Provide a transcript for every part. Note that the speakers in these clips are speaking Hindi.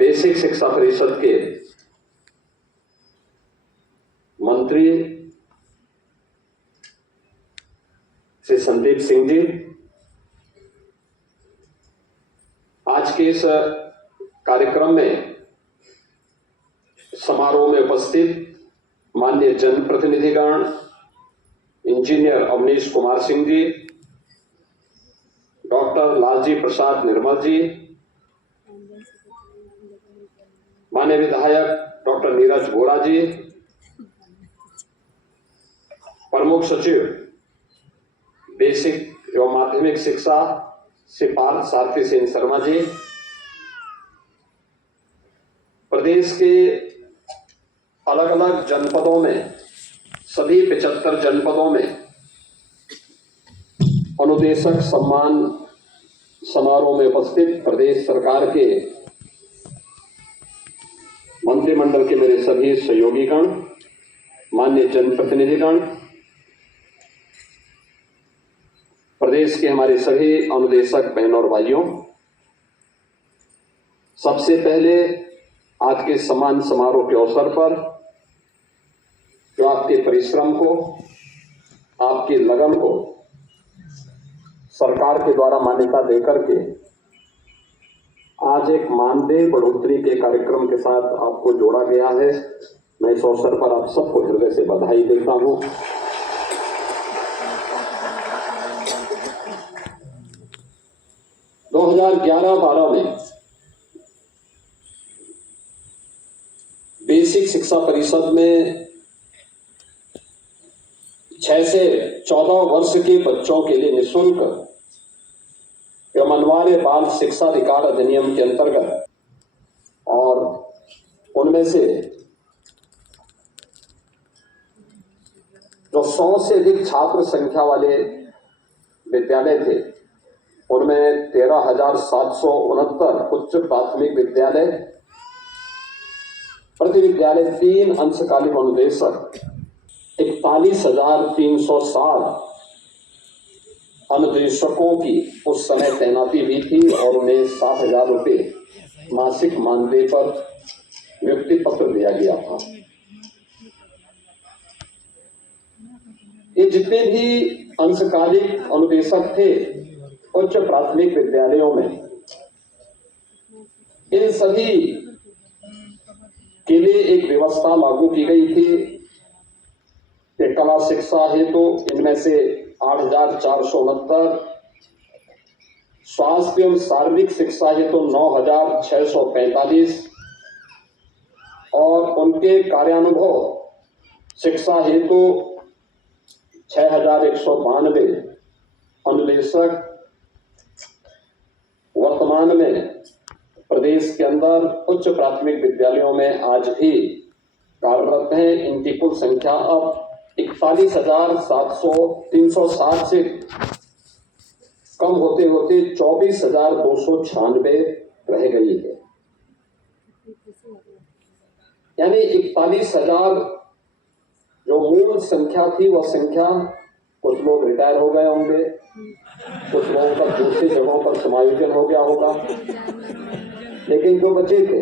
बेसिक शिक्षा परिषद के मंत्री श्री संदीप सिंह जी, आज के इस कार्यक्रम में समारोह में उपस्थित माननीय जनप्रतिनिधिगण, इंजीनियर अवनीश कुमार सिंह जी, डॉक्टर लालजी प्रसाद निर्मल जी, माननीय विधायक डॉक्टर नीरज वोरा जी, प्रमुख सचिव बेसिक एवं माध्यमिक शिक्षा श्री पार्थ सारथी सिंह शर्मा जी, प्रदेश के अलग अलग जनपदों में सभी 75 जनपदों में अनुदेशक सम्मान समारोह में उपस्थित प्रदेश सरकार के मंत्रिमंडल के मेरे सभी सहयोगीगण, माननीय जनप्रतिनिधिगण, प्रदेश के हमारे सभी अनुदेशक बहनों और भाइयों, सबसे पहले आज के सम्मान समारोह के अवसर पर जो आपके परिश्रम को, आपकी लगन को सरकार के द्वारा मान्यता देकर के आज एक मानदेय बढ़ोतरी के कार्यक्रम के साथ आपको जोड़ा गया है। मैं इस अवसर पर आप सबको हृदय से बधाई देता हूं। दो 2011-12 में बेसिक शिक्षा परिषद में 6 से 14 वर्ष के बच्चों के लिए निःशुल्क एवं अनिवार्य बाल शिक्षा अधिकार अधिनियम के अंतर्गत और उनमें से जो 100 से अधिक छात्र संख्या वाले विद्यालय थे, उनमें 13,769 उच्च प्राथमिक विद्यालय, प्रति विद्यालय 3 अंशकालीन अनुदेशक, 41,360 अनुदेशकों की उस समय तैनाती हुई थी और उन्हें 7,000 रुपये मासिक मानदेय पर नियुक्ति पत्र दिया गया था। ये जितने भी अंशकालिक अनुदेशक थे उच्च प्राथमिक विद्यालयों में, इन सभी के लिए एक व्यवस्था लागू की गई थी कि कला शिक्षा हेतु इनमें से 8,469, स्वास्थ्य एवं शारीरिक शिक्षा हेतु 9,645 और उनके कार्यानुभव शिक्षा हेतु 6,192 अनुदेशक वर्तमान में प्रदेश के अंदर उच्च प्राथमिक विद्यालयों में आज भी कार्यरत हैं। इनकी कुल संख्या अब 41,360 से कम होते होते 24,296 रह गई है। यानी 41,000 जो मूल संख्या थी, वह संख्या, कुछ लोग रिटायर हो गए होंगे, कुछ लोगों का दूसरी जगहों पर समायोजन हो गया होगा, लेकिन जो बचे थे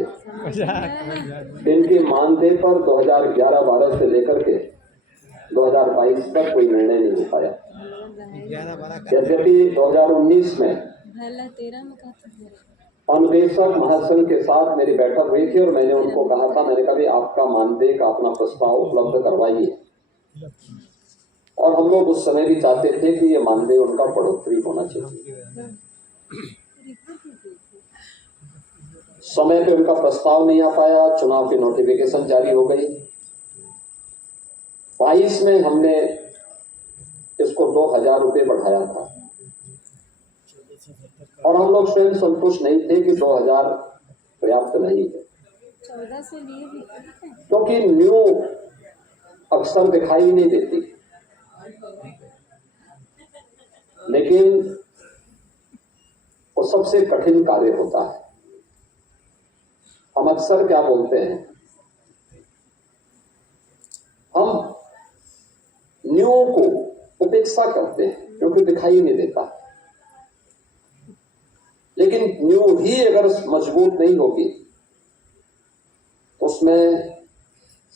इनके मानदेय पर 2011-12 से लेकर के 2022 तक कोई निर्णय नहीं हो पाया। यद्यपि 2019 में अनुदेशक महासंघ के साथ मेरी बैठक हुई थी और मैंने उनको कहा था, मैंने कहा भी आपका मानदेय का अपना प्रस्ताव उपलब्ध करवाइए, और हम लोग उस समय भी चाहते थे कि ये मानदेय उनका बढ़ोतरी होना चाहिए। समय पे उनका प्रस्ताव नहीं आ पाया, चुनाव की नोटिफिकेशन जारी हो गई। 22 में हमने इसको 2,000 रुपये बढ़ाया था और हम लोग स्वयं संतुष्ट नहीं थे कि 2,000 पर्याप्त नहीं है, 14 से लिए भी क्योंकि न्यू अक्सर दिखाई नहीं देती। लेकिन वो सबसे कठिन कार्य होता है। हम अक्सर क्या बोलते हैं, हम न्यू को उपेक्षा करते हैं क्योंकि दिखाई नहीं देता, लेकिन न्यू ही अगर मजबूत नहीं होगी उसमें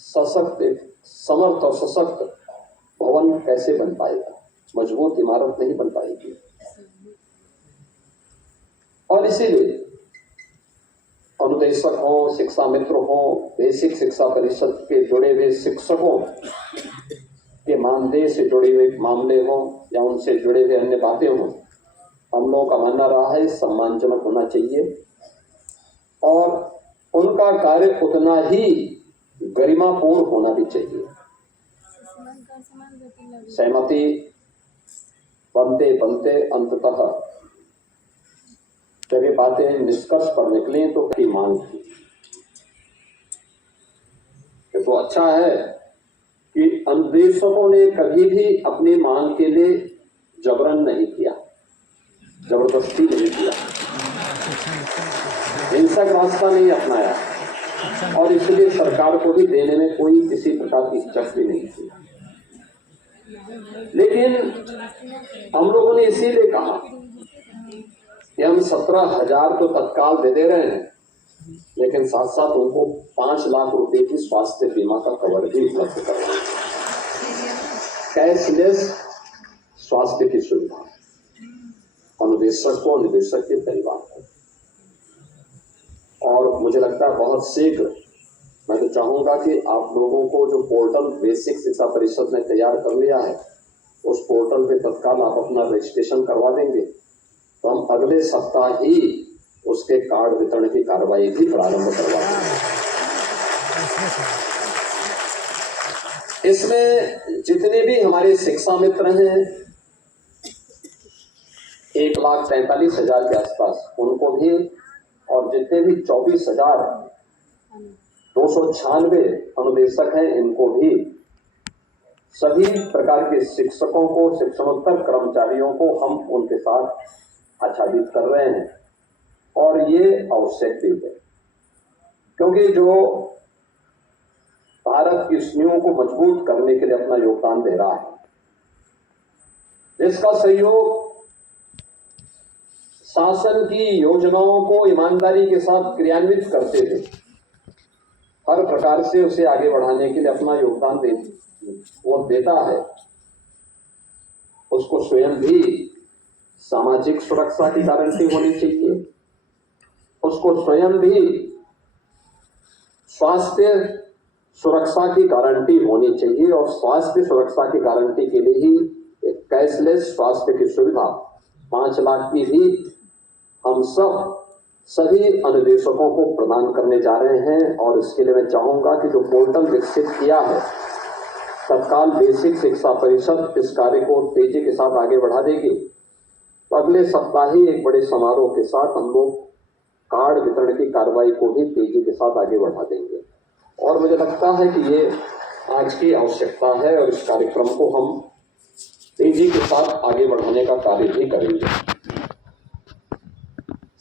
सशक्त, एक समर्थ और सशक्त भवन कैसे बन पाएगा, मजबूत इमारत नहीं बन पाएगी। और इसीलिए अनुदेशक हों, शिक्षा मित्र हों, बेसिक शिक्षा परिषद के जुड़े हुए शिक्षकों के मानदेय से जुड़े हुए मामले हों या उनसे जुड़े हुए अन्य बातें हों, हम लोगों का मानना रहा है सम्मानजनक होना चाहिए और उनका कार्य उतना ही गरिमापूर्ण होना भी चाहिए। सहमति बनते बनते अंततः जब ये बातें निष्कर्ष पर निकली तो की मांग थी। ये तो अच्छा है कि अनुदेशकों ने कभी भी अपनी मांग के लिए जबरन नहीं किया, जबरदस्ती नहीं किया, हिंसक रास्ता नहीं अपनाया और इसलिए सरकार को भी देने में कोई किसी प्रकार की हिचक भी नहीं थी। लेकिन हम लोगों ने इसीलिए कहा कि हम 17,000 तो तत्काल दे रहे हैं, लेकिन साथ साथ उनको 5 लाख रुपए की स्वास्थ्य बीमा का कवर भी उपलब्ध करवाएं, कैशलेस स्वास्थ्य की सुविधा अनुदेशक को, निदेशक के परिवार को। और मुझे लगता है बहुत शीघ्र मैं तो चाहूंगा कि आप लोगों को जो पोर्टल बेसिक शिक्षा परिषद ने तैयार कर लिया है, उस पोर्टल पे तत्काल आप अपना रजिस्ट्रेशन करवा देंगे तो हम अगले सप्ताह ही उसके कार्ड वितरण की कार्रवाई भी प्रारंभ करवा देंगे। इसमें जितने भी हमारे शिक्षा मित्र हैं 1,43,000 के आसपास, उनको भी, और जितने भी 24,296 अनुदेशक हैं इनको भी, सभी प्रकार के शिक्षकों को, शिक्षणोत्तर कर्मचारियों को हम उनके साथ आच्छादित कर रहे हैं। और ये आवश्यक भी है क्योंकि जो भारत की नींव को मजबूत करने के लिए अपना योगदान दे रहा है, इसका सहयोग शासन की योजनाओं को ईमानदारी के साथ क्रियान्वित करते हुए हर प्रकार से उसे आगे बढ़ाने के लिए अपना योगदान वो देता है, उसको स्वयं भी सामाजिक सुरक्षा की गारंटी होनी चाहिए, उसको स्वयं भी स्वास्थ्य सुरक्षा की गारंटी होनी चाहिए और स्वास्थ्य सुरक्षा की गारंटी के लिए ही एक कैशलेस स्वास्थ्य की सुविधा 5 लाख की भी हम सभी अनुदेशकों को प्रदान करने जा रहे हैं। और इसके लिए मैं चाहूंगा कि जो पोर्टल विकसित किया है तत्काल बेसिक शिक्षा परिषद इस कार्य को तेजी के साथ आगे बढ़ा देगी। तो अगले सप्ताह ही एक बड़े समारोह के साथ हम लोग कार्ड वितरण की कार्रवाई को भी तेजी के साथ आगे बढ़ा देंगे। और मुझे लगता है कि ये आज की आवश्यकता है और इस कार्यक्रम को हम तेजी के साथ आगे बढ़ाने का कार्य भी करेंगे।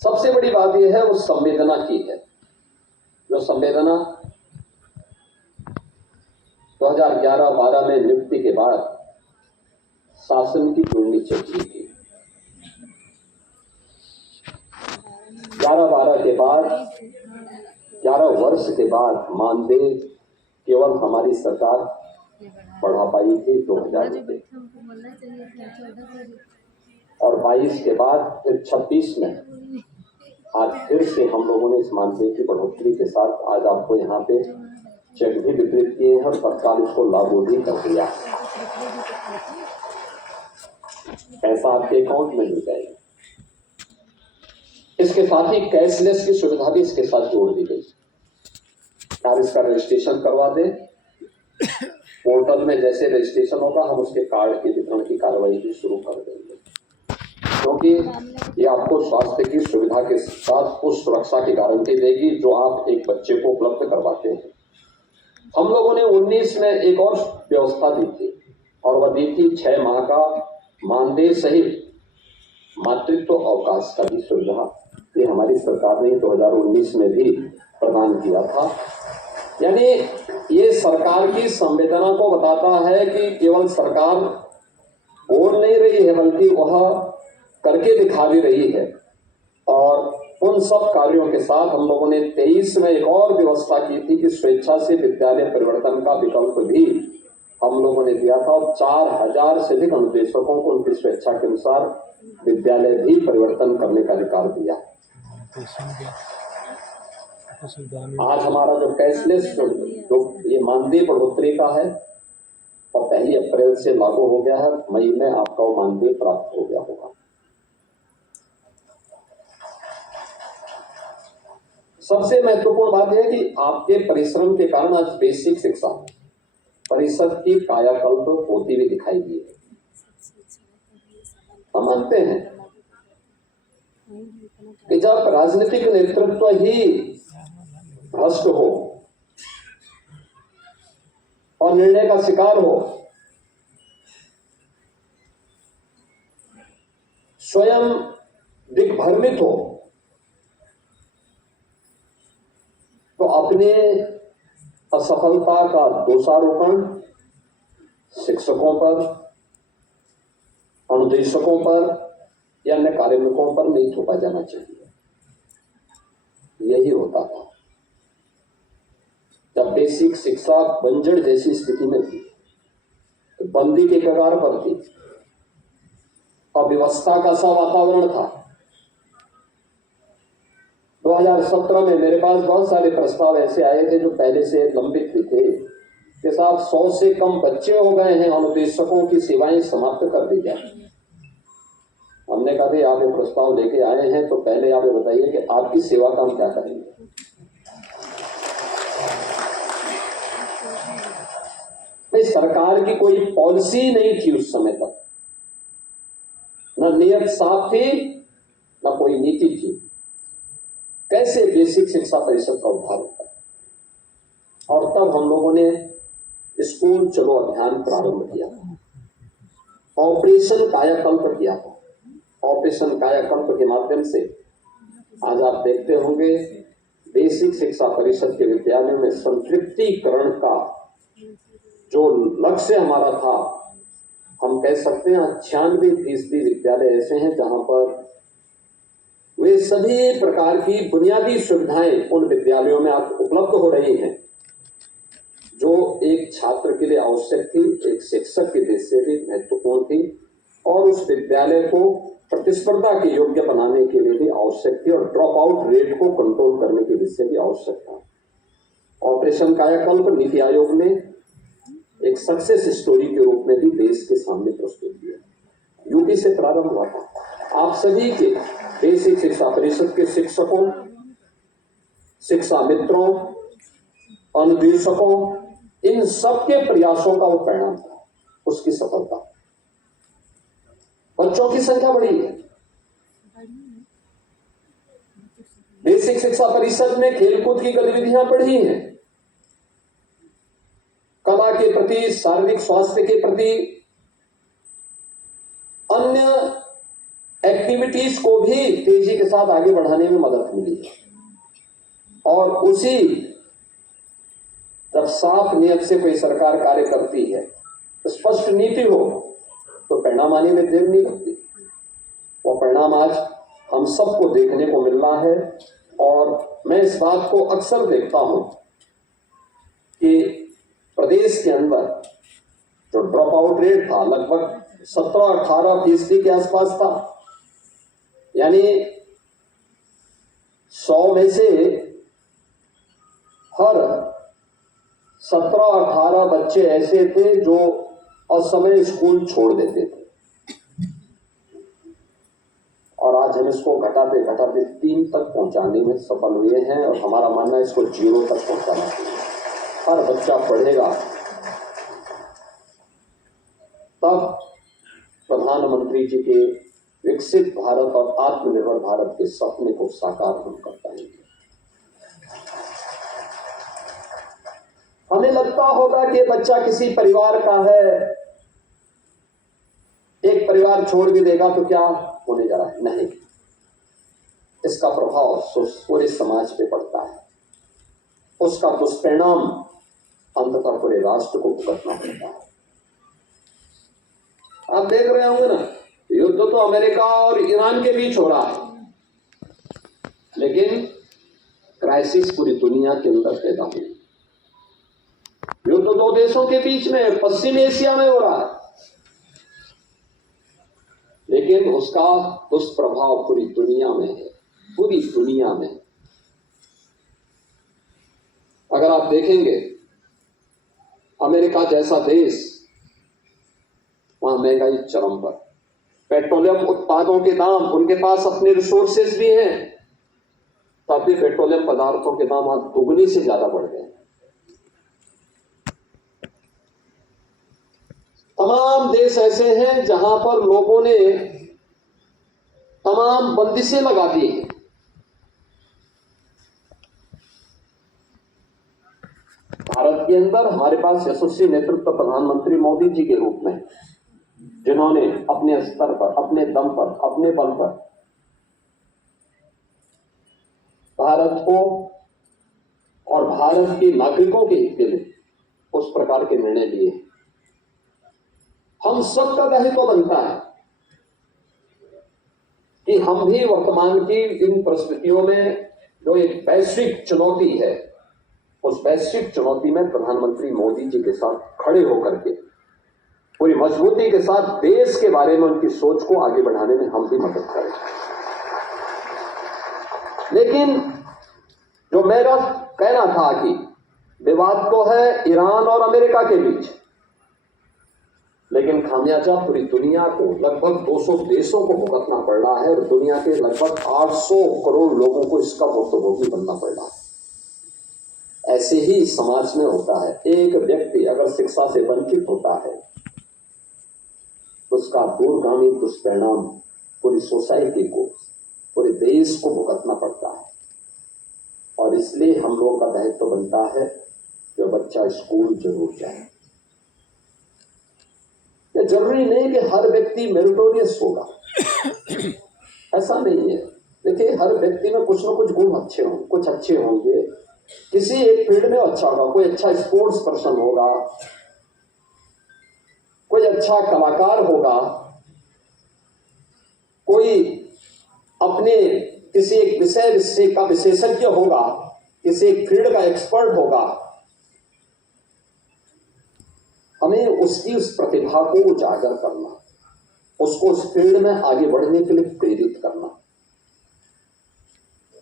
सबसे बड़ी बात यह है उस संवेदना की है, जो संवेदना 2011-12 में नियुक्ति के बाद शासन की जुड़नी चाहिए थी। 11-12 के बाद 11 वर्ष के बाद मानदेय केवल हमारी सरकार बढ़ा पाई थी 2,000 रुपये, और 22 के बाद फिर 26 में आज फिर से हम लोगों ने इस मानदेय की बढ़ोतरी के साथ आज आपको यहाँ पे चेक भी वितरित किए हैं और तत्काल इसको लागू भी कर दिया। पैसा आपके अकाउंट में मिल जाएगा। इसके साथ ही कैशलेस की सुविधा भी इसके साथ जोड़ दी गई। आप इसका रजिस्ट्रेशन करवा दें, पोर्टल में जैसे रजिस्ट्रेशन होगा हम उसके कार्ड के वितरण की कार्रवाई भी शुरू कर देंगे, क्योंकि ये आपको स्वास्थ्य की सुविधा के साथ उस सुरक्षा की गारंटी देगी जो आप एक बच्चे को उपलब्ध करवाते हैं। हम लोगों ने 19 में एक और व्यवस्था दी थी और वह दी थी 6 माह का मानदेय सहित मातृत्व अवकाश का भी सुविधा। ये हमारी सरकार ने 2019 में भी प्रदान किया था। यानी ये सरकार की संवेदना को बताता है कि केवल सरकार बोल नहीं रही है बल्कि वह करके दिखा भी रही है। और उन सब कार्यों के साथ हम लोगों ने 23 में एक और व्यवस्था की थी कि स्वेच्छा से विद्यालय परिवर्तन का विकल्प भी हम लोगों ने दिया था और 4000 से अधिक अनुदेशकों को उनकी स्वेच्छा के अनुसार विद्यालय भी परिवर्तन करने का अधिकार दिया। आज हमारा जो कैशलेस जो ये मानदेय बढ़ोतरी का है और 1 अप्रैल से लागू हो गया है, मई में आपका वो मानदेय प्राप्त हो गया होगा। सबसे महत्वपूर्ण बात यह है कि आपके परिश्रम के कारण आज बेसिक शिक्षा परिषद की कायाकल्प होती हुई दिखाई दी है। हम मानते हैं कि जब राजनीतिक नेतृत्व ही भ्रष्ट हो और निर्णय का शिकार हो, स्वयं दिग्भ्रमित हो, तो अपने असफलता का दोषारोपण शिक्षकों पर, अनुदेशकों पर या अन्य कार्मिकों पर नहीं थोपा जाना चाहिए। यही होता था जब बेसिक शिक्षा बंजर जैसी स्थिति में थी, तो बंदी के कगार पर थी, अव्यवस्था का सा वातावरण था। 2017 में मेरे पास बहुत सारे प्रस्ताव ऐसे आए थे जो पहले से लंबित भी थे कि साहब 100 से कम बच्चे हो गए हैं, अनुदेशकों की सेवाएं समाप्त कर दी जाए। हमने कहा कि आप ये प्रस्ताव लेके आए हैं तो पहले आप ये बताइए कि आपकी सेवा का हम क्या करेंगे। भाई सरकार की कोई पॉलिसी नहीं थी उस समय तक, न नियत साफ थी न कोई नीति थी। कैसे बेसिक शिक्षा परिषद का उद्धार होता है। और तब हम लोगों ने स्कूल चलो अभियान प्रारंभ किया था, ऑपरेशन कायाकल्प किया था। ऑपरेशन कायाकल्प के माध्यम से आज आप देखते होंगे बेसिक शिक्षा परिषद के विद्यालयों में संतृप्तिकरण का जो लक्ष्य हमारा था, हम कह सकते हैं 96% विद्यालय ऐसे हैं जहां पर वे सभी प्रकार की बुनियादी सुविधाएं उन विद्यालयों में आज उपलब्ध हो रही हैं जो एक छात्र के लिए आवश्यक थी, एक शिक्षक की दृष्टि से भी महत्वपूर्ण थी और उस विद्यालय को प्रतिस्पर्धा के योग्य बनाने के लिए भी आवश्यक थी और ड्रॉप आउट रेट को कंट्रोल करने की दृष्टि से भी आवश्यक था। ऑपरेशन कायाकल्प नीति आयोग ने एक सक्सेस स्टोरी के रूप में भी देश के सामने प्रस्तुत किया। यूपी से प्रारंभ हुआ था। आप सभी के बेसिक शिक्षा परिषद के शिक्षकों, शिक्षा मित्रों, अनुदेशकों, इन सबके प्रयासों का वो परिणाम था, उसकी सफलता। बच्चों की संख्या बढ़ी है। बेसिक शिक्षा परिषद में खेलकूद की गतिविधियां बढ़ी हैं, कला के प्रति, शारीरिक स्वास्थ्य के प्रति, अन्य एक्टिविटीज को भी तेजी के साथ आगे बढ़ाने में मदद मिली है। और उसी जब साफ नियत से कोई सरकार कार्य करती है, स्पष्ट नीति हो, तो परिणाम आने में देर नहीं लगती। वो परिणाम आज हम सबको देखने को मिल रहा है और मैं इस बात को अक्सर देखता हूं कि प्रदेश के अंदर जो ड्रॉप आउट रेट था लगभग 17-18% के आसपास था। यानी 100 में से हर 17-18 बच्चे ऐसे थे जो असमय स्कूल छोड़ देते थे और आज हम इसको घटाते घटाते 3 तक पहुंचाने में सफल हुए हैं और हमारा मानना है इसको 0 तक पहुंचाना चाहिए। हर बच्चा पढ़ेगा तब प्रधानमंत्री जी के विकसित भारत और आत्मनिर्भर भारत के सपने को साकार हम कर पाएंगे। हमें लगता होगा कि बच्चा किसी परिवार का है, एक परिवार छोड़ भी देगा तो क्या होने जा रहा है। नहीं, इसका प्रभाव पूरे समाज पे पड़ता है, उसका दुष्परिणाम अंततः पूरे राष्ट्र को भुगतना पड़ता है। आप देख रहे होंगे ना, युद्ध तो अमेरिका और ईरान के बीच हो रहा है, लेकिन क्राइसिस पूरी दुनिया के अंदर पैदा हुई। युद्ध तो 2 देशों के बीच में पश्चिम एशिया में हो रहा है, लेकिन उसका दुष्प्रभाव पूरी दुनिया में है, पूरी दुनिया में। अगर आप देखेंगे अमेरिका जैसा देश, वहां महंगाई चरम पर, पेट्रोलियम उत्पादों के दाम, उनके पास अपने रिसोर्सेज भी हैं, तब भी पेट्रोलियम पदार्थों के दाम आज दुगनी से ज्यादा बढ़ गए। तमाम देश ऐसे हैं जहां पर लोगों ने तमाम बंदिशें लगा दी हैं। भारत के अंदर हमारे पास यशस्वी नेतृत्व प्रधानमंत्री मोदी जी के रूप में, जिन्होंने अपने स्तर पर, अपने दम पर, अपने बल पर भारत को और भारत के नागरिकों के हित के लिए उस प्रकार के निर्णय लिए। हम सबका दायित्व बनता है कि हम भी वर्तमान की इन परिस्थितियों में जो एक वैश्विक चुनौती है, उस वैश्विक चुनौती में प्रधानमंत्री मोदी जी के साथ खड़े होकर के पूरी मजबूती के साथ देश के बारे में उनकी सोच को आगे बढ़ाने में हम भी मदद करें। लेकिन जो मेरा कहना था कि विवाद तो है ईरान और अमेरिका के बीच, लेकिन खामियाजा पूरी दुनिया को, लगभग 200 देशों को भुगतना पड़ रहा है और दुनिया के लगभग 800 करोड़ लोगों को इसका भुक्तभोगी बनना पड़ रहा है। ऐसे ही समाज में होता है। एक व्यक्ति अगर शिक्षा से वंचित होता है तो उसका दूरगामी दुष्परिणाम पूरी सोसाइटी को, पूरे देश को भुगतना पड़ता है। और इसलिए हम लोगों का दायित्व बनता है कि बच्चा स्कूल जरूर जाए। ये जरूरी नहीं कि हर व्यक्ति मेरिटोरियस होगा, ऐसा नहीं है। देखिए, हर व्यक्ति में कुछ ना कुछ गुण अच्छे होंगे, कुछ अच्छे होंगे, किसी एक फील्ड में अच्छा होगा, कोई अच्छा स्पोर्ट्स पर्सन होगा, कोई अच्छा कलाकार होगा, कोई अपने किसी एक विषय का विशेषज्ञ होगा, किसी एक फील्ड का एक्सपर्ट होगा। हमें उसकी उस प्रतिभा को उजागर करना, उसको उस फील्ड में आगे बढ़ने के लिए प्रेरित करना।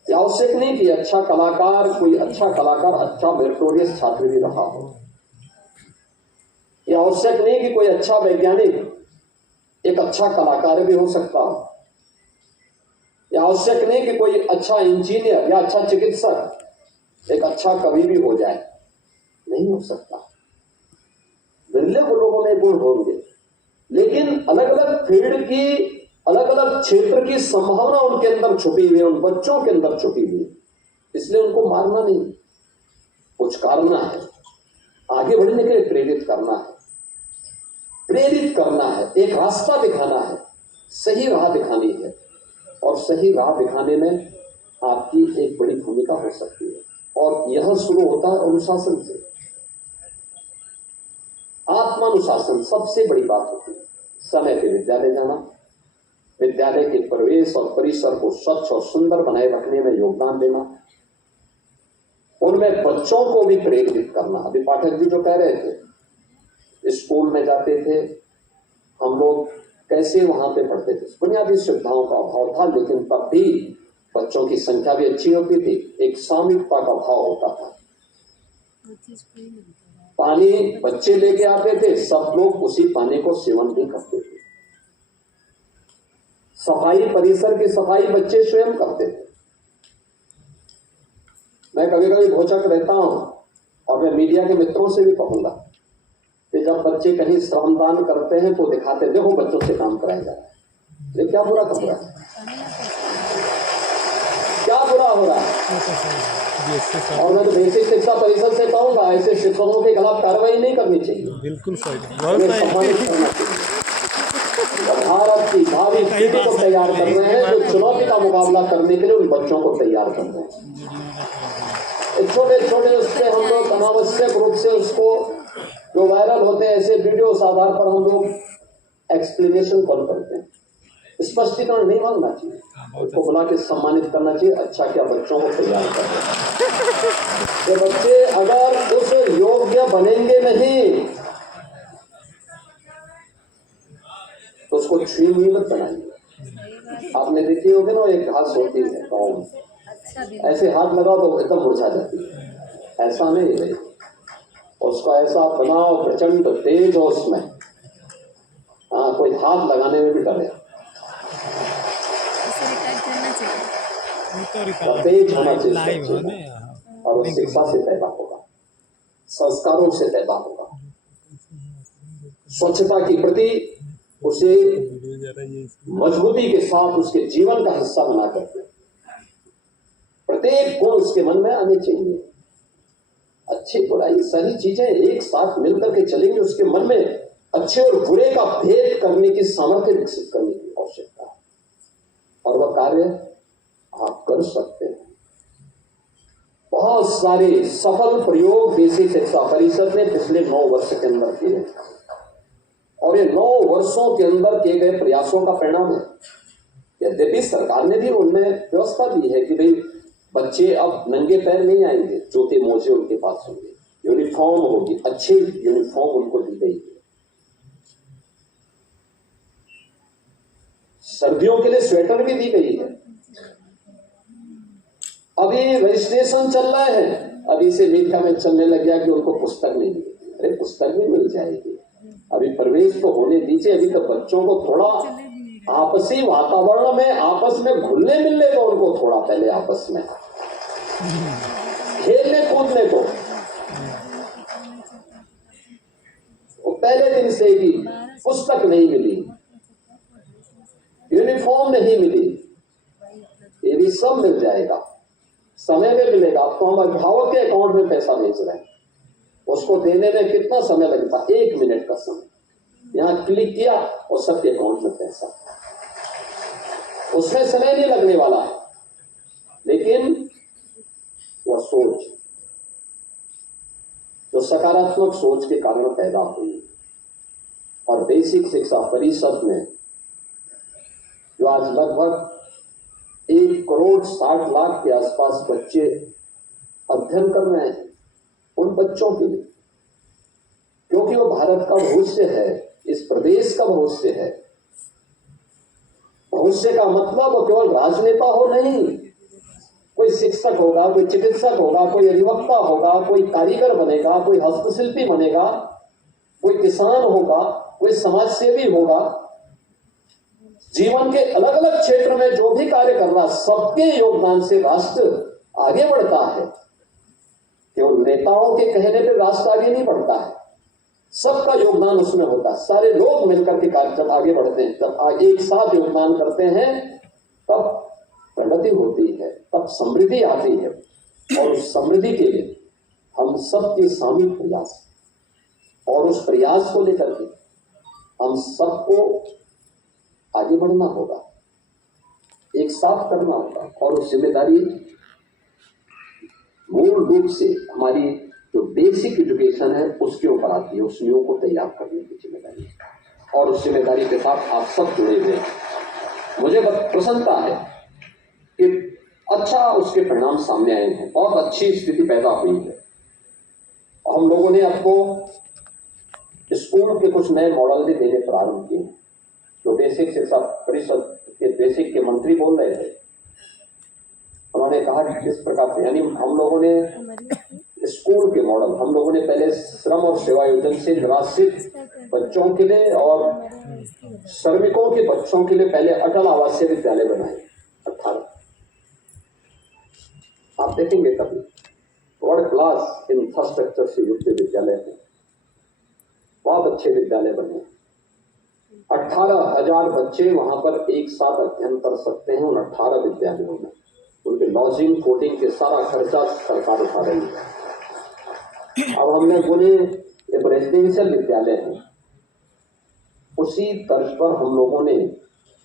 यह आवश्यक नहीं कि अच्छा कलाकार, कोई अच्छा कलाकार अच्छा मेरिटोरियस छात्र भी रहा हो। यह आवश्यक नहीं कि कोई अच्छा वैज्ञानिक एक अच्छा कलाकार भी हो सकता हो। यह आवश्यक नहीं कि कोई अच्छा इंजीनियर या अच्छा चिकित्सक एक अच्छा कवि भी हो जाए, नहीं हो सकता। विरले लोगों में गुण होंगे, लेकिन अलग अलग फील्ड की, अलग अलग क्षेत्र की संभावना उनके अंदर छुपी हुई है, उन बच्चों के अंदर छुपी हुई है। इसलिए उनको मारना नहीं, पुचकारना है, आगे बढ़ने के लिए प्रेरित करना है, प्रेरित करना है, एक रास्ता दिखाना है, सही राह दिखानी है। और सही राह दिखाने में आपकी एक बड़ी भूमिका हो सकती है। और यह शुरू होता है अनुशासन से। आत्मानुशासन सबसे बड़ी बात होती है। समय पे विद्यालय जाना, विद्यालय के प्रवेश और परिसर को स्वच्छ और सुंदर बनाए रखने में योगदान देना, उनमें बच्चों को भी प्रेरित करना। अभी पाठक जी जो कह रहे थे, स्कूल में जाते थे हम लोग, कैसे वहां पे पढ़ते थे, बुनियादी सुविधाओं का अभाव था, लेकिन तब भी बच्चों की संख्या भी अच्छी होती थी, एक सामूहिकता का भाव होता था। पानी बच्चे लेके आते थे, सब लोग उसी पानी को सेवन भी करते थे। सफाई, परिसर की सफाई बच्चे स्वयं करते थे। मैं कभी कभी भोचक रहता हूं और मैं मीडिया के मित्रों से भी कहूंगा कि जब बच्चे कहीं श्रमदान करते हैं तो दिखाते, देखो बच्चों से काम कराया जा रहा है। ये क्या बुरा कर रहा है? क्या बुरा हो रहा है? और मैं तो बेसिक शिक्षा परिषद से कहूंगा, ऐसे शिक्षकों के खिलाफ कार्रवाई नहीं करनी चाहिए, बिल्कुल सही। सम्मानित करना चाहिए। भारत की भावी पीढ़ी को तैयार कर रहे हैं, जो चुनौती का मुकाबला करने के लिए उन बच्चों को तैयार कर रहे हैं। छोटे छोटे उसके हम लोग अनावश्यक रूप से उसको जो वायरल होते हैं ऐसे वीडियोस आधार पर हम लोग एक्सप्लेनेशन कॉल करते हैं। स्पष्टीकरण नहीं मांगना चाहिए। उनको बुला के सम्मानित करना चाहिए। अच्छा क्या बच्चों को तैयार कर ये बच्चे अगर उस योग्य बनेंगे नहीं तो उसको छीन मत बनाइए। आपने देखी होगी ना, एक घास होती है गाँव में, ऐसे हाथ लगाओ तो एकदम मुरझा जाती है। ऐसा नहीं है, उसको ऐसा बनाओ प्रचंड तेज हो उसमें, हाँ कोई हाथ लगाने में भी डरे। तेज होना चाहिए और वो शिक्षा से पैदा होगा, संस्कारों से पैदा होगा, स्वच्छता के प्रति उसे मजबूती के साथ उसके जीवन का हिस्सा बना करके प्रत्येक गुण उसके मन में आने चाहिए। अच्छी बुराई सारी चीजें एक साथ मिलकर के चलेंगे, उसके मन में अच्छे और बुरे का भेद करने की सामर्थ्य विकसित करने की आवश्यकता है और वह कार्य आप कर सकते हैं। बहुत सारे सफल प्रयोग बेसिक शिक्षा परिषद ने पिछले 9 वर्ष के अंदर किए और ये 9 वर्षों के अंदर किए गए प्रयासों का परिणाम है। यद्यपि सरकार ने भी उनमें व्यवस्था दी है कि भाई बच्चे अब नंगे पैर नहीं आएंगे, जूते मोजे उनके पास होंगे, यूनिफॉर्म होगी, अच्छी यूनिफॉर्म उनको दी गई है, सर्दियों के लिए स्वेटर भी दी गई है। अभी रजिस्ट्रेशन चल रहा है, अभी से मीडिया में चलने लग गया कि उनको पुस्तक नहीं मिली। अरे पुस्तक भी मिल जाएगी, अभी प्रवेश तो होने दीजिए। अभी तो बच्चों को थोड़ा आपसी वातावरण में आपस में घुलने मिलने को, उनको थोड़ा पहले आपस में खेलने कूदने को। वो पहले दिन से ही पुस्तक नहीं मिली, यूनिफॉर्म नहीं मिली, ये भी सब मिल जाएगा, समय में मिलेगा। अब तो हम अभिभावक के अकाउंट में पैसा भेज रहे हैं, उसको देने में कितना समय लगता, 1 मिनट का समय, यहाँ क्लिक किया और सबके अकाउंट में पैसा, उसमें समय नहीं लगने वाला है। लेकिन वह सोच जो सकारात्मक सोच के कारण पैदा हुई और बेसिक शिक्षा परिषद में जो आज लगभग 1,60,00,000 के आसपास बच्चे अध्ययन कर रहे हैं, उन बच्चों के लिए, क्योंकि वो भारत का भविष्य है, इस प्रदेश का भविष्य है। भविष्य का मतलब वो केवल राजनेता हो नहीं, कोई शिक्षक होगा, कोई चिकित्सक होगा, कोई अधिवक्ता होगा, कोई कारीगर बनेगा, कोई हस्तशिल्पी बनेगा, कोई किसान होगा, कोई समाज सेवी होगा। जीवन के अलग अलग क्षेत्र में जो भी कार्य कर रहा, सबके योगदान से राष्ट्र आगे बढ़ता है। केवल नेताओं के कहने पे राष्ट्र आगे नहीं बढ़ता है, सबका योगदान उसमें होता है। सारे लोग मिलकर के कार्य जब आगे बढ़ते हैं, जब एक साथ योगदान करते हैं, तब प्रगति होती है, तब समृद्धि आती है। और उस समृद्धि के लिए हम सबके सामूहिक प्रयास और उस प्रयास को लेकर के हम सबको आगे बढ़ना होगा, एक साथ करना होगा। और उस जिम्मेदारी मूल रूप से हमारी जो बेसिक एजुकेशन है उसके ऊपर आती है, उस नींव को तैयार करने की जिम्मेदारी, और उस जिम्मेदारी के साथ आप सब जुड़े हुए हैं। मुझे प्रसन्नता है कि अच्छा उसके परिणाम सामने आए हैं, बहुत अच्छी स्थिति पैदा हुई है। हम लोगों ने आपको स्कूल के कुछ नए मॉडल भी देने प्रारंभ किए हैं, जो बेसिक शिक्षा परिषद के बेसिक के मंत्री बोल रहे थे। उन्होंने कहा कि किस प्रकार से, यानी हम लोगों ने स्कूल के मॉडल, हम लोगों ने पहले श्रम और सेवा योजना से निराश्रित बच्चों के लिए और श्रमिकों के बच्चों के लिए पहले अटल आवासीय विद्यालय बनाए 18। आप देखेंगे कभी वर्ल्ड क्लास इंफ्रास्ट्रक्चर से युक्त विद्यालय है, बहुत अच्छे विद्यालय बने। 18,000 बच्चे वहां पर एक साथ अध्ययन कर सकते हैं उन 18 विद्यालयों में। उनके लॉजिंग फूडिंग के सारा खर्चा सरकार उठा रही है। अब हमने बोले रेजिडेंशियल विद्यालय है, उसी तर्ज पर हम लोगों ने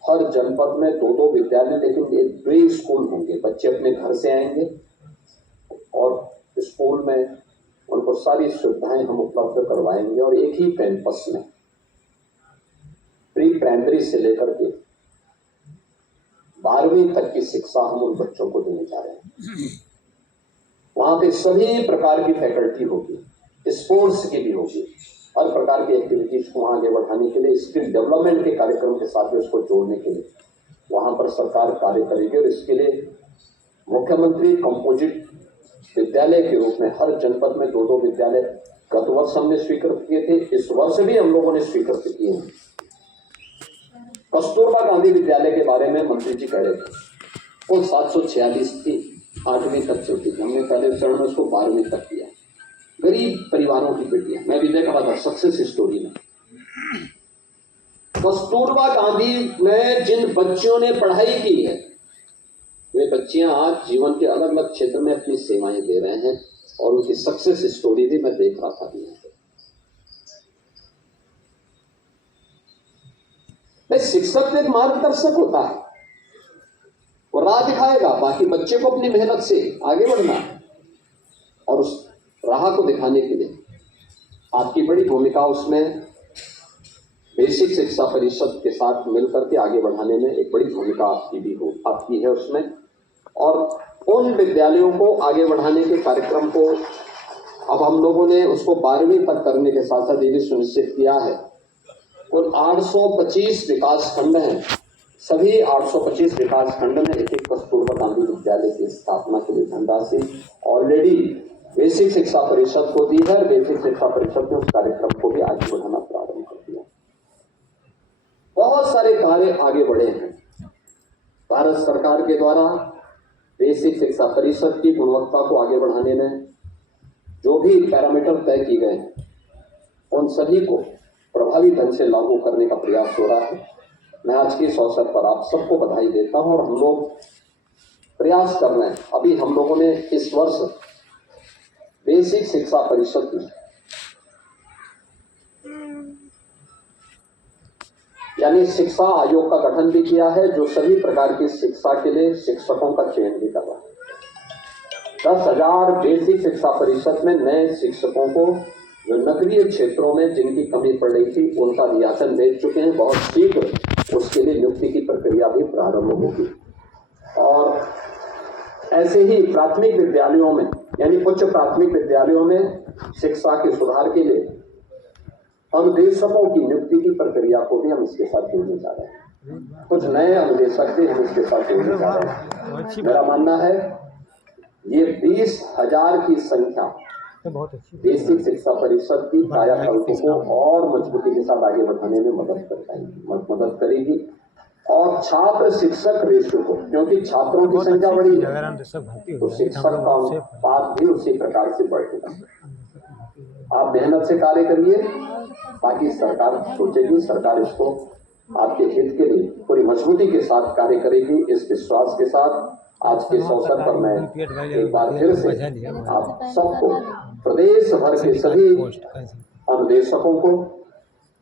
हर जनपद में 2-2 विद्यालय, लेकिन ये 2 स्कूल होंगे। बच्चे अपने घर से आएंगे और स्कूल में उनको सारी सुविधाएं हम उपलब्ध करवाएंगे, और एक ही कैंपस में प्री प्राइमरी से लेकर के 12वीं तक की शिक्षा हम उन बच्चों को देने जा रहे हैं। वहां पे सभी प्रकार की फैकल्टी होगी, स्पोर्ट्स की भी होगी, हर प्रकार की एक्टिविटीज को आगे बढ़ाने के लिए, स्किल डेवलपमेंट के कार्यक्रम के साथ में उसको जोड़ने के लिए वहां पर सरकार कार्य करेगी। और इसके लिए मुख्यमंत्री कंपोजिट विद्यालय के रूप में हर जनपद में 2-2 विद्यालय गत वर्ष हमने स्वीकृत किए थे, इस वर्ष भी हम लोगों ने स्वीकृत किए हैं। कस्तूरबा गांधी विद्यालय के बारे में मंत्री जी कह रहे थे, वो 746 थी, 8वीं तक चलती थी, हमने पहले चरण में उसको 12वीं तक किया। गरीब परिवारों की बेटियां, मैं भी देखा था सक्सेस स्टोरी में। कस्तूरबा गांधी में जिन बच्चियों ने पढ़ाई की है, वे बच्चियां आज जीवन के अलग अलग क्षेत्र में अपनी सेवाएं दे रहे हैं और उनकी सक्सेस स्टोरी भी मैं देख रहा था। शिक्षक एक मार्गदर्शक होता है, वो राह दिखाएगा, बाकी बच्चे को अपनी मेहनत से आगे बढ़ना है और उस राह को दिखाने के लिए आपकी बड़ी भूमिका उसमें बेसिक शिक्षा परिषद के साथ मिलकर के आगे बढ़ाने में एक बड़ी भूमिका आपकी है उसमें। और उन विद्यालयों को आगे बढ़ाने के कार्यक्रम को अब हम लोगों ने उसको 12वीं तक करने के साथ साथ ये भी सुनिश्चित किया है। कुल 825 विकास खंड हैं, सभी 825 विकास खंड में एक कस्तूरबा गांधी विद्यालय की स्थापना के लिए धनराशि ऑलरेडी बेसिक शिक्षा परिषद को दी है। बेसिक शिक्षा परिषद ने उस कार्यक्रम को भी आगे बढ़ाना प्रारंभ कर दिया। बहुत सारे कार्य आगे बढ़े हैं। भारत सरकार के द्वारा बेसिक शिक्षा परिषद की गुणवत्ता को आगे बढ़ाने में जो भी पैरामीटर तय किए गए हैं, उन सभी को प्रभावी ढंग से लागू करने का प्रयास हो रहा है। मैं आज के इस अवसर पर आप सबको बधाई देता हूं और हम लोग प्रयास कर रहे हैं। अभी हम लोगों ने इस वर्ष बेसिक शिक्षा परिषद में यानी शिक्षा आयोग का गठन भी किया है, जो सभी प्रकार की शिक्षा के लिए शिक्षकों का चयन भी कर रहा है। 10,000 बेसिक शिक्षा परिषद में नए शिक्षकों को जो नगरीय क्षेत्रों में जिनकी कमी पड़ रही थी उनका नियासन भेज चुके हैं। बहुत शीघ्र उसके लिए नियुक्ति की प्रक्रिया भी प्रारंभ होगी। और ऐसे ही प्राथमिक विद्यालयों में यानी उच्च प्राथमिक विद्यालयों में शिक्षा के सुधार के लिए अनुदेशकों की नियुक्ति की प्रक्रिया को भी हम इसके साथ जोड़ने जा रहे हैं। कुछ नए अनुदेशक भी हम इसके साथ जोड़ने जा रहे हैं। मेरा मानना है ये 20,000 की संख्या बेसिक शिक्षा परिषद की कायाकल्प को और मजबूती के साथ आगे बढ़ाने में मदद करेगी। और छात्र शिक्षक रेशो को, क्योंकि छात्रों की संख्या बढ़ी है तो शिक्षक का अनुपात भी उसी प्रकार से बढ़ेगा। आप मेहनत से कार्य करिए, बाकी सरकार सोचेगी, सरकार इसको आपके हित के लिए पूरी मजबूती के साथ कार्य करेगी। इस विश्वास के साथ आज के इस अवसर पर मैं एक बार फिर से आप सबको, प्रदेश भर के सभी अनुदेशकों को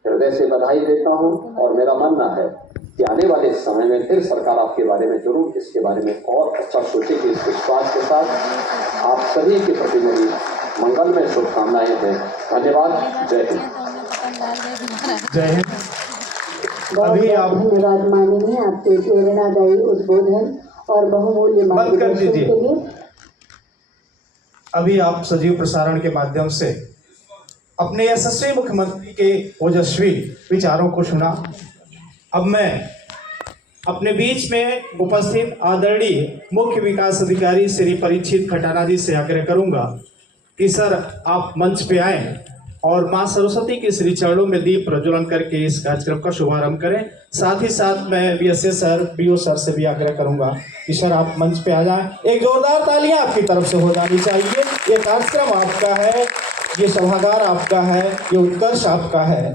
हृदय से बधाई देता हूं। और मेरा मानना है कि आने वाले समय में फिर सरकार आपके बारे में जरूर इसके बारे में और अच्छा सोचेगी। इस विश्वास के साथ आप सभी के प्रति मेरी मंगलमय शुभकामनाएं हैं। धन्यवाद। जय हिंद। जय हिंद। अभी आप धन्यवाद माननीय आपके प्रेरणादायी उद्बोधन और बहुमूल्य मार्गदर्शन के लिए। अभी आप सजीव प्रसारण के माध्यम से अपने यशस्वी मुख्यमंत्री के ओजस्वी विचारों को सुना। अब मैं अपने बीच में उपस्थित आदरणीय मुख्य विकास अधिकारी श्री परीक्षित खटाना जी से आग्रह करूंगा कि सर आप मंच पे आएं और मां सरस्वती के श्री चरणों में दीप प्रज्वलन करके इस कार्यक्रम का शुभारंभ करें। साथ ही साथ मैं बीएसए सर, बीओ सर से भी आग्रह करूंगा कि सर आप मंच पे आ जाएं। एक जोरदार तालियां आपकी तरफ से हो जानी चाहिए। ये कार्यक्रम आपका है, ये सभागार आपका है, ये उत्कर्ष आपका है।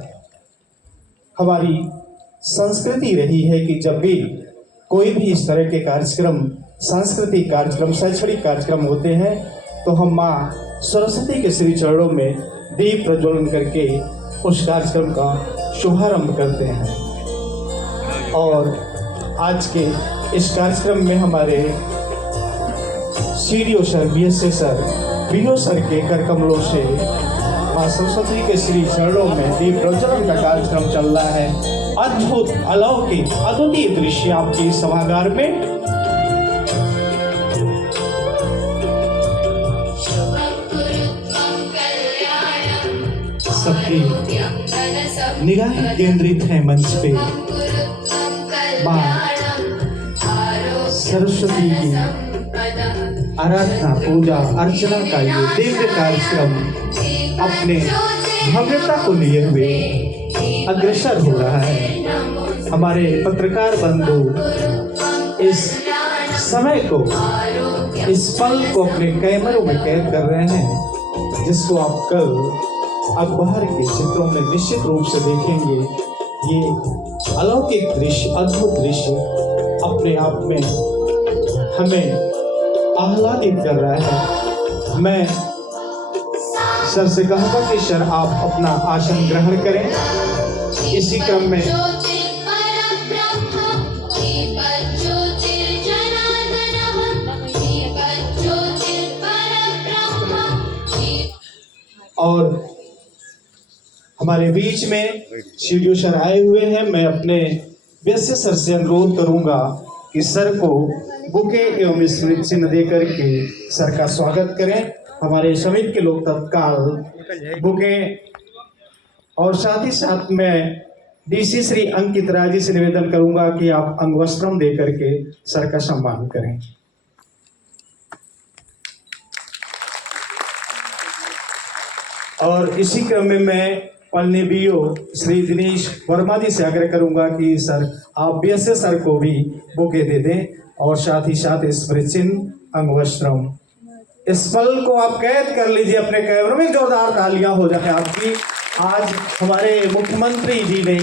हमारी संस्कृति रही है कि जब भी कोई भी इस तरह के कार्यक्रम, सांस्कृतिक कार्यक्रम, शैक्षणिक कार्यक्रम होते हैं तो हम माँ सरस्वती के श्री चरणों में दीप प्रज्वलन करके उस कार्यक्रम का शुभारंभ करते हैं। और आज के इस कार्यक्रम में हमारे CDO sir, BSA sir, BO sir के कर कमलों से माँ सरस्वती के श्री चरणों में दीप प्रज्वलन का कार्यक्रम चल रहा है। अद्भुत अलौकिक अद्वितीय दृश्य आपके सभागार में सबकी निगाहें केंद्रित है मंच पे मां सरस्वती की आराधना पूजा अर्चना का ये दिव्य कार्यक्रम अपने भव्यता को लिए हुए अग्रसर हो रहा है। हमारे पत्रकार बंधु इस समय को, इस पल को अपने कैमरों में कैद कर रहे हैं, जिसको आप कल अखबार के चित्रों में निश्चित रूप से देखेंगे। ये अलौकिक दृश्य, अद्भुत दृश्य अपने आप में हमें आह्लादित कर रहा है। मैं सर से कहूँगा कि सर आप अपना आसन ग्रहण करें। इसी क्रम में और हमारे बीच में सीडीओ सर आए हुए हैं। मैं अपने वैसे सर से अनुरोध करूंगा कि सर को बुके एवं स्मृति चिन्ह देकर के सर का स्वागत करें। हमारे समिति के लोग तत्काल बुके और साथ ही साथ मैं डीसी श्री अंकित राय जी से निवेदन करूंगा कि आप अंगवस्त्रम देकर के सर का सम्मान करें। और इसी क्रम में मैं पलनी बीओ श्री दिनेश वर्मा जी से आग्रह करूंगा कि सर आप बीएसए सर को भी बुके दे दें और साथ ही साथ स्मृति चिन्ह अंगवस्त्रम। इस पल को आप कैद कर लीजिए अपने कैमरों में। जोरदार तालियां हो जाए आपकी। आज हमारे मुख्यमंत्री जी ने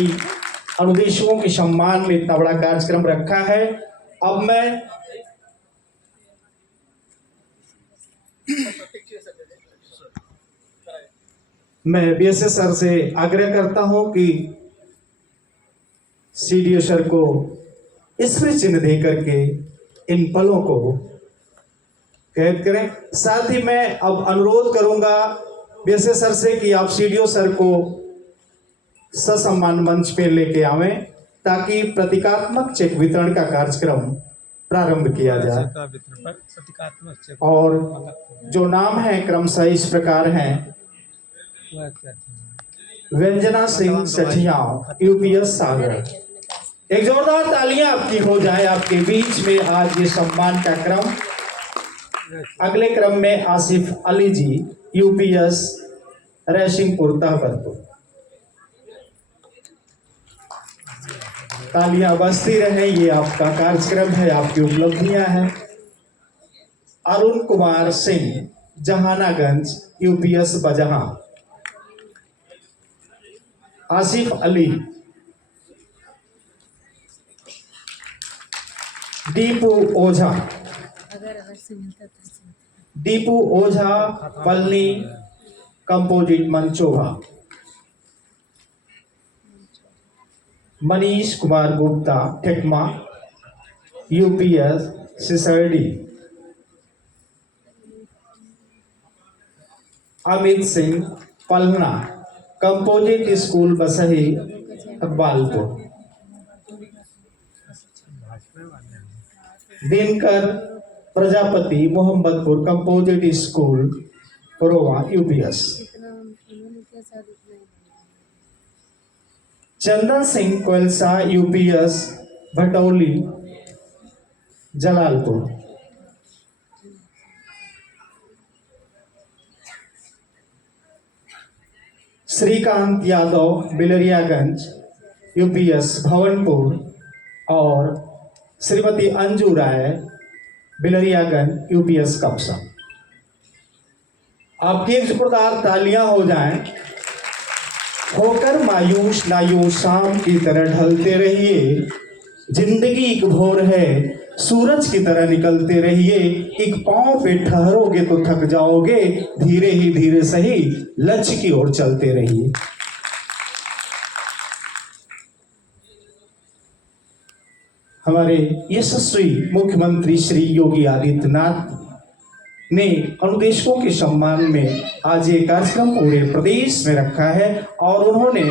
अनुदेशकों के सम्मान में इतना बड़ा कार्यक्रम रखा है। अब मैं बीएसए सर से आग्रह करता हूं कि सीडीओ सर को स्मृति चिन्ह दे करके इन पलों को कैद करें। साथ ही मैं अब अनुरोध करूंगा बीएसए सर से कि आप सीडीओ सर को ससम्मान मंच पे लेके आवें ताकि प्रतीकात्मक चेक वितरण का कार्यक्रम प्रारंभ किया जाए। और जो नाम है क्रमशः इस प्रकार हैं: व्यंजना सिंह सठिया, यूपीएस सागर। एक जोरदार तालियां आपकी हो जाए आपके बीच में आज ये सम्मान का क्रम। अगले क्रम में आसिफ अली जी, यूपीएस रैसिंगपुर तहबरपुर। तालियां बजती रहे, ये आपका कार्यक्रम है, आपकी उपलब्धियां हैं। Arun Kumar Singh, Jahanaganj, UPS Bajahan. Asif Ali, Deepu Ojha, Deepu Ojha Palni composite Manchobha. Manish Kumar Gupta, Thekma, UPS Sisardi. Amit Singh Palna, composite school Basahi Akbalpur. Dinkar Prajapati, Mohammadpur composite school Purowa, UPS. Chandan Singh Kolsa, UPS Bhatauli Jalalpur. Shrikant Yadav, Bilariyaganj, UPS Bhavanpur. और श्रीमती अंजू राय, बिलरियागंज, यूपीएस कपसा। आपकी एक जोरदार तालियां हो जाएं। होकर मायूस नायूस शाम की तरह ढलते रहिए, जिंदगी एक भोर है, सूरज की तरह निकलते रहिए। एक पांव पे ठहरोगे तो थक जाओगे, धीरे ही धीरे सही लक्ष्य की ओर चलते रहिए। हमारे यशस्वी मुख्यमंत्री श्री योगी आदित्यनाथ ने अनुदेशकों के सम्मान में आज ये कार्यक्रम पूरे प्रदेश में रखा है और उन्होंने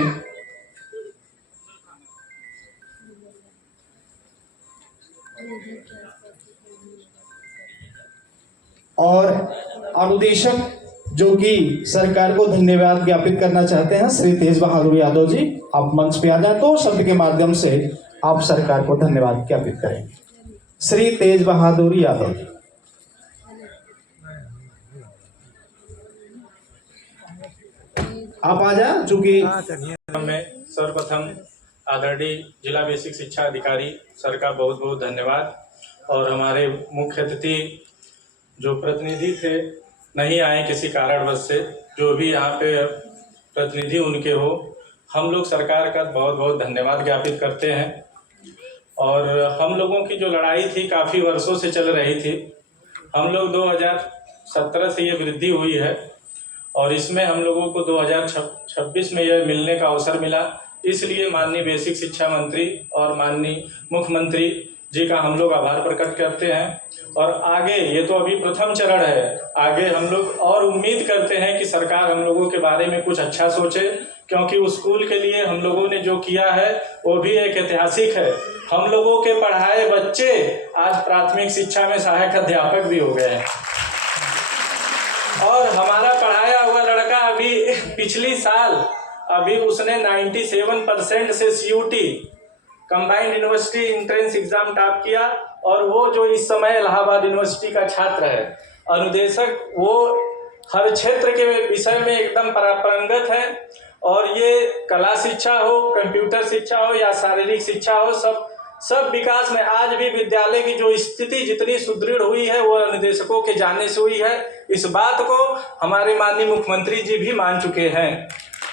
और अनुदेशक जो कि सरकार को धन्यवाद ज्ञापित करना चाहते हैं, श्री तेज बहादुर यादव जी, आप मंच पे आ जाए तो शब्द के माध्यम से आप सरकार को धन्यवाद ज्ञापित करें। श्री तेज बहादुर यादव जी। आप आ जाए। चूंकि मैं सर्वप्रथम आदरणीय जिला बेसिक शिक्षा अधिकारी सर का बहुत बहुत धन्यवाद, और हमारे मुख्य अतिथि जो प्रतिनिधि थे नहीं आए किसी कारणवश से, जो भी यहाँ पे प्रतिनिधि उनके हो, हम लोग सरकार का बहुत बहुत धन्यवाद ज्ञापित करते हैं। और हम लोगों की जो लड़ाई थी काफ़ी वर्षों से चल रही थी, हम लोग 2017 से ये वृद्धि हुई है और इसमें हम लोगों को 2026 में यह मिलने का अवसर मिला। इसलिए माननीय बेसिक शिक्षा मंत्री और माननीय मुख्यमंत्री जी का हम लोग आभार प्रकट करते हैं। और आगे ये तो अभी प्रथम चरण है, आगे हम लोग और उम्मीद करते हैं कि सरकार हम लोगों के बारे में कुछ अच्छा सोचे, क्योंकि उस स्कूल के लिए हम लोगों ने जो किया है वो भी एक ऐतिहासिक है। हम लोगों के पढ़ाए बच्चे आज प्राथमिक शिक्षा में सहायक अध्यापक भी हो गए हैं, और हमारा पढ़ाया हुआ लड़का अभी पिछली साल अभी उसने 97% से CUT combined university entrance exam top किया, और वो जो इस समय इलाहाबाद यूनिवर्सिटी का छात्र है। अनुदेशक वो हर क्षेत्र के विषय में एकदम पारंगत है, और ये कला शिक्षा हो, कंप्यूटर शिक्षा हो या शारीरिक शिक्षा हो, सब विकास में आज भी विद्यालय की जो स्थिति जितनी सुदृढ़ हुई है वो अनुदेशकों के जानने से हुई है। इस बात को हमारे माननीय मुख्यमंत्री जी भी मान चुके हैं।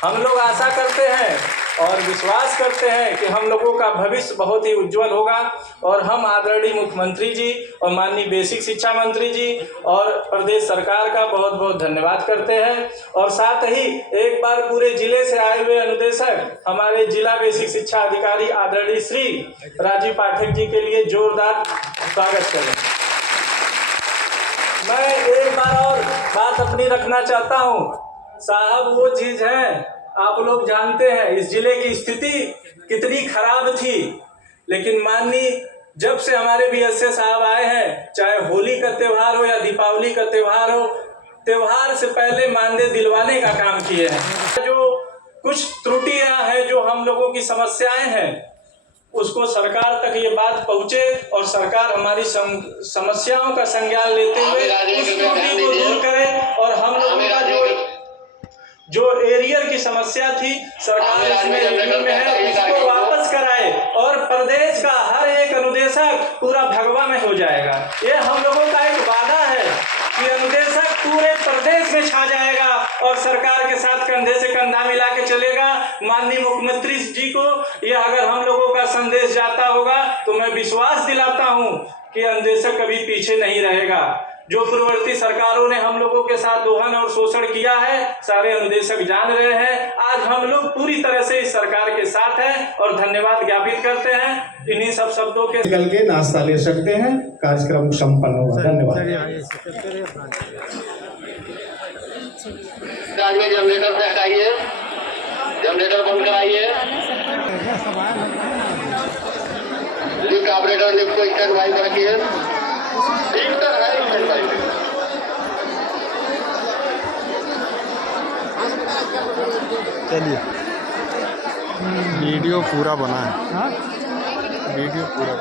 हम लोग आशा करते हैं और विश्वास करते हैं कि हम लोगों का भविष्य बहुत ही उज्जवल होगा, और हम आदरणीय मुख्यमंत्री जी और माननीय बेसिक शिक्षा मंत्री जी और प्रदेश सरकार का बहुत बहुत धन्यवाद करते हैं। और साथ ही एक बार पूरे जिले से आए हुए अनुदेशक हमारे जिला बेसिक शिक्षा अधिकारी आदरणीय श्री राजीव पाठक जी के लिए जोरदार स्वागत करें। मैं एक बार और बात अपनी रखना चाहता हूँ साहब, वो चीज है आप लोग जानते हैं इस जिले की स्थिति कितनी खराब थी, लेकिन माननीय जब से हमारे BSA साहब आए हैं, चाहे होली का त्यौहार हो या दीपावली का त्यौहार हो, त्यौहार से पहले मानदेय दिलवाने का काम किए हैं। जो कुछ त्रुटियां हैं, जो हम लोगों की समस्याएं हैं, उसको सरकार तक ये बात पहुंचे और सरकार हमारी समस्याओं का संज्ञान लेते हुए उस त्रुटि को दूर करे, और हम लोगों का जो एरियर की समस्या थी सरकार इसमें रिव्यू में है, इसको वापस कराए, और प्रदेश का हर एक अनुदेशक पूरा भगवा में हो जाएगा। ये हम लोगों का एक वादा है कि अनुदेशक पूरे प्रदेश में छा जाएगा और सरकार के साथ कंधे से कंधा मिला के चलेगा। माननीय मुख्यमंत्री जी को ये अगर हम लोगों का संदेश जाता होगा तो मैं विश्वास दिलाता हूँ कि अनुदेशक कभी पीछे नहीं रहेगा। जो पूर्ववर्ती सरकारों ने हम लोगों के साथ दोहन और शोषण किया है सारे अनुदेशक जान रहे हैं। आज हम लोग पूरी तरह से इस सरकार के साथ हैं और धन्यवाद ज्ञापित करते हैं। इन्हीं सब शब्दों के निकल के नाश्ता ले सकते हैं, कार्यक्रम संपन्न होगा। धन्यवाद। जनरेटर से हटाइए, जनरेटर बंद कराइए, लिफ्ट ऑपरेटर लिफ्ट को स्टैंड बाई पर रखिए। चलिए वीडियो पूरा बना है। हाँ वीडियो पूरा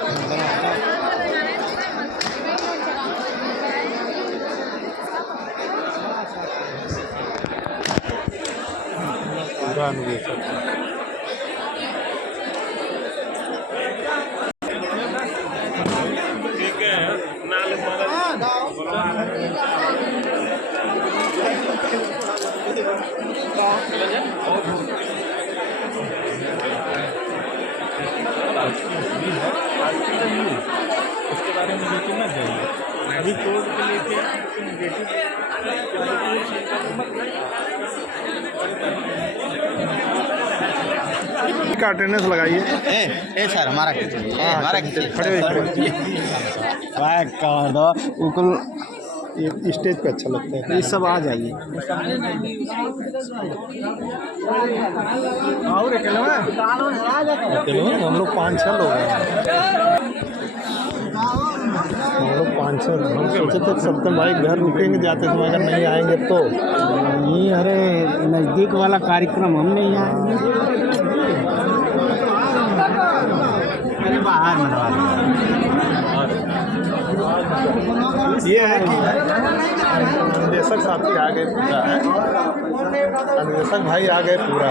अनुदेशक उसके बारे में लेकिन ना जाइए अभी कोर्ट के लेके का अटेंडेंस लगाइए। ए सर हमारा हमारा खड़े कर दो बिल्कुल, ये स्टेज पे अच्छा लगता है। ये सब आ जाइए और अकेले हम लोग 5-6 लोग हैं। हम लोग 500 हम सोचे थे सत्तम भाई घर रुकेंगे जाते समय, अगर नहीं आएंगे तो ये अरे नज़दीक वाला कार्यक्रम हम नहीं आएंगे, अरे बाहर मनवा ये है कि निदेशक साथी आ गए पूरा है, निदेशक भाई आ गए पूरा।